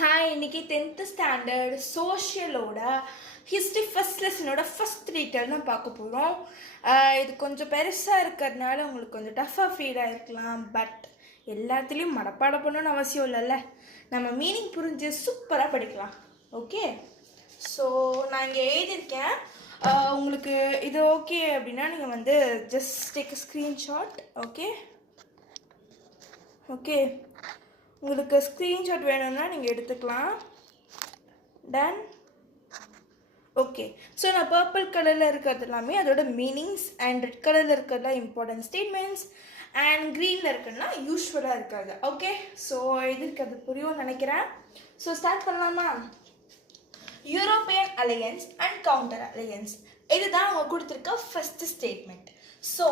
Hi, இன்னைக்கு 10th standard சோஷியலோட history first லெசனோட ஃபஸ்ட் டீட்டெயில் தான் பார்க்க போகிறோம். இது கொஞ்சம் பெருசாக இருக்கிறதுனால உங்களுக்கு கொஞ்சம் டஃப்பாக ஃபீல் ஆகிருக்கலாம். பட் எல்லாத்துலேயும் மனப்பாடம் பண்ணணும்னு அவசியம் இல்லைல்ல. நம்ம மீனிங் புரிஞ்சு சூப்பராக படிக்கலாம். ஓகே, ஸோ நான் இங்கே எழுதியிருக்கேன். உங்களுக்கு இது ஓகே அப்படின்னா நீங்கள் வந்து just take a screenshot. Okay okay உங்களுக்கு ஸ்க்ரீன்ஷாட் வேணும்னா நீங்கள் எடுத்துக்கலாம். டன். ஓகே, ஸோ நான் பர்பிள் கலரில் இருக்கிறது எல்லாமே அதோட மீனிங்ஸ், அண்ட் ரெட் கலரில் இருக்கிறதுலாம் இம்பார்ட்டன்ட் ஸ்டேட்மெண்ட்ஸ், அண்ட் க்ரீனில் இருக்கிறதுனா யூஸ்வலாக இருக்காது. ஓகே, ஸோ எதிர்க்கிறது புரியும்னு நினைக்கிறேன். ஸோ ஸ்டார்ட் பண்ணலாமா? European alliance and counter alliance, இதுதான் அவங்க கொடுத்துருக்க ஃபஸ்ட்டு ஸ்டேட்மெண்ட். ஸோ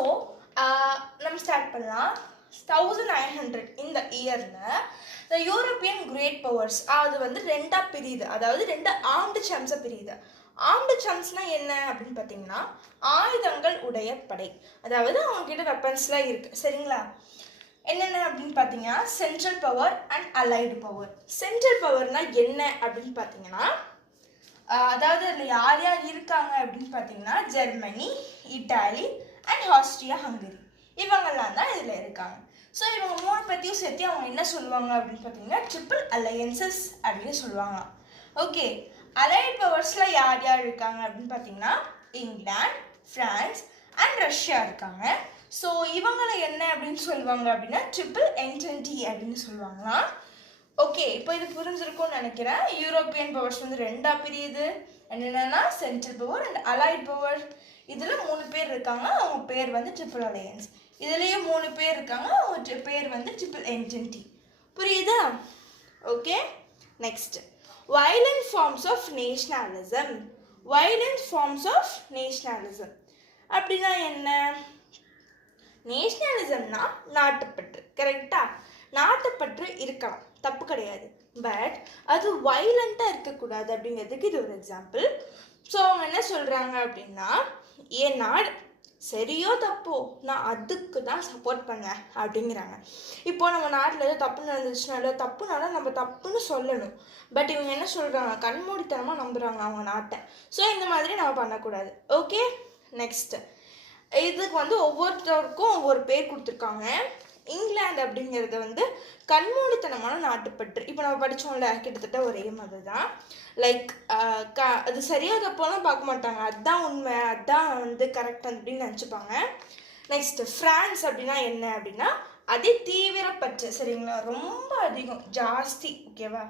நம்ம ஸ்டார்ட் பண்ணலாம். 1900 இந்த இயரில் த யூரோப்பியன் கிரேட் பவர்ஸ் அது வந்து ரெண்டாக பிரியுது. அதாவது ரெண்டு ஆர்ம்டு சம்ஸை பிரியுது. ஆர்ம்டு சம்ஸ்னால் என்ன அப்படின்னு பார்த்தீங்கன்னா, ஆயுதங்கள் உடைய படை. அதாவது அவங்கக்கிட்ட வெப்பன்ஸ்லாம் இருக்குது. சரிங்களா? என்னென்ன அப்படின்னு பார்த்தீங்கன்னா, central power and allied power. Central பவர்னால் என்ன அப்படின்னு பார்த்தீங்கன்னா, அதாவது அதில் யார் யார் இருக்காங்க அப்படின்னு பார்த்தீங்கன்னா, Germany, Italy and Austria hungry, இவங்கெல்லாம் தான் இதில் இருக்காங்க. ஸோ இவங்க மூணு பற்றியும் சேர்த்து அவங்க என்ன சொல்லுவாங்க அப்படின்னு பார்த்தீங்கன்னா, ட்ரிபிள் அலையன்சஸ் அப்படின்னு சொல்லுவாங்க. ஓகே, அலைட் பவர்ஸில் யார் யார் இருக்காங்க அப்படின்னு பார்த்தீங்கன்னா, இங்கிலாந்து, ஃப்ரான்ஸ் அண்ட் ரஷ்யா இருக்காங்க. ஸோ இவங்களை என்ன அப்படின்னு சொல்லுவாங்க அப்படின்னா, ட்ரிபிள் என்டென்டி அப்படின்னு சொல்லுவாங்களாம். ஓகே, இப்போ இது புரிஞ்சிருக்கும்னு நினைக்கிறேன். யூரோப்பியன் பவர்ஸ் வந்து ரெண்டாக பிரியுது. என்னென்னா central power and allied power. இதில் 3 பேர் இருக்காங்க, அவங்க பேர் வந்து ட்ரிபிள் அலையன்ஸ். இதுலேயே 3 பேர் இருக்காங்க, அவங்க பேர் வந்து ட்ரிபிள் என்டென்டி. புரியுதா? Okay, next violent forms of nationalism. Violent forms of nationalism அப்படின்னா என்ன? நேஷ்னலிசம்னா நாட்டுப்பற்று. கரெக்டா? நாட்டுப்பற்று இருக்கலாம், தப்பு கிடையாது. பட் அது வயலண்ட்டாக இருக்கக்கூடாது அப்படிங்கிறதுக்கு இது ஒரு எக்ஸாம்பிள். ஸோ அவங்க என்ன சொல்கிறாங்க அப்படின்னா, ஏன் நாடு சரியோ தப்போ நான் அதுக்கு தான் சப்போர்ட் பண்ணேன் அப்படிங்கிறாங்க. இப்போது நம்ம நாட்டில் ஏதோ தப்பு நடந்துச்சுனால தப்புனால நம்ம தப்புன்னு சொல்லணும். பட் இவங்க என்ன சொல்கிறாங்க, கண்மூடித்தனமாக நம்புகிறாங்க அவங்க நாட்டை. ஸோ இந்த மாதிரி நம்ம பண்ணக்கூடாது. ஓகே, நெக்ஸ்ட்டு இதுக்கு வந்து ஒவ்வொருத்தருக்கும் ஒவ்வொரு பேர் கொடுத்துருக்காங்க. இங்கிலாந்து அப்படிங்கிறது வந்து கண்மூடித்தனமான நாட்டுப்பற்று. இப்போ நம்ம படித்தோம்ல, கிட்டத்தட்ட ஒரே மாதிரி தான். லைக் அது சரியாக தப்போலாம் பார்க்க மாட்டாங்க, அதுதான் உண்மை, அதுதான் வந்து கரெக்ட் அப்படின்னு நினச்சிப்பாங்க. நெக்ஸ்ட்டு ஃப்ரான்ஸ் அப்படின்னா என்ன அப்படின்னா, அதே தீவிரப்பற்று. சரிங்களா? ரொம்ப அதிகம், ஜாஸ்தி. ஓகேவா?